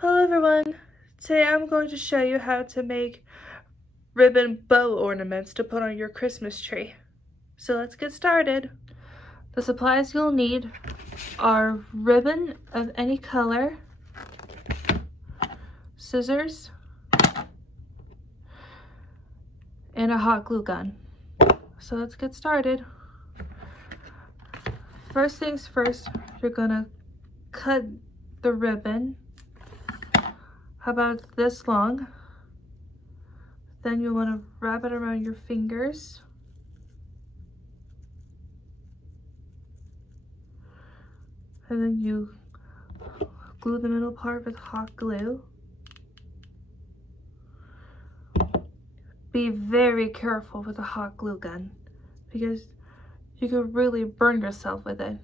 Hello everyone! Today I'm going to show you how to make ribbon bow ornaments to put on your Christmas tree. So let's get started. The supplies you'll need are ribbon of any color, scissors, and a hot glue gun. So let's get started. First things first, you're gonna cut the ribbon about this long. Then you want to wrap it around your fingers. And then you glue the middle part with hot glue. Be very careful with a hot glue gun because you could really burn yourself with it.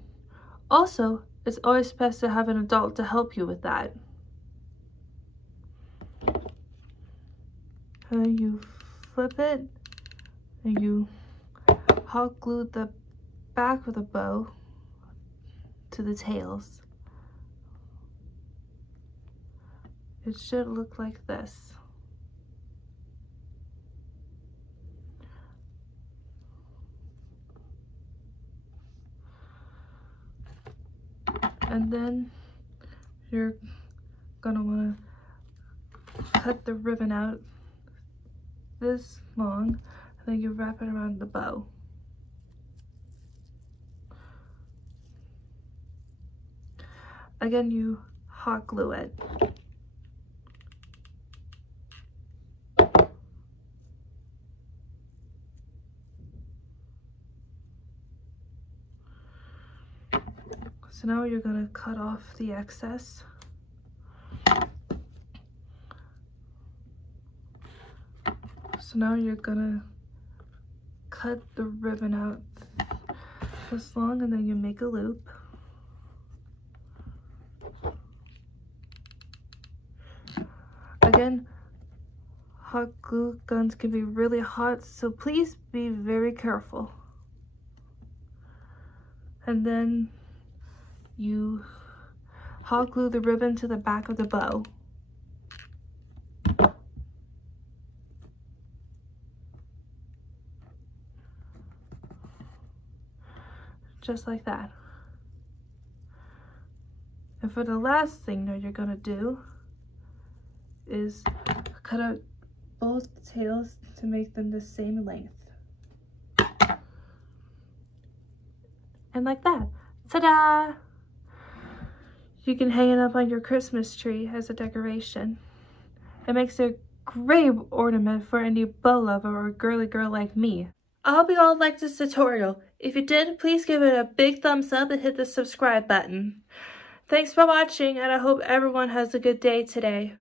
Also, it's always best to have an adult to help you with that. And then you flip it and you hot glue the back of the bow to the tails. It should look like this. And then you're gonna wanna cut the ribbon out this long, and then you wrap it around the bow. Again, you hot glue it. So now you're gonna cut off the excess. So now you're gonna cut the ribbon out this long, and then you make a loop. Again, hot glue guns can be really hot, so please be very careful. And then you hot glue the ribbon to the back of the bow. Just like that. And for the last thing that you're gonna do is cut out both tails to make them the same length. And like that, ta-da! You can hang it up on your Christmas tree as a decoration. It makes a great ornament for any bow lover or girly girl like me. I hope you all liked this tutorial. If you did, please give it a big thumbs up and hit the subscribe button. Thanks for watching, and I hope everyone has a good day today.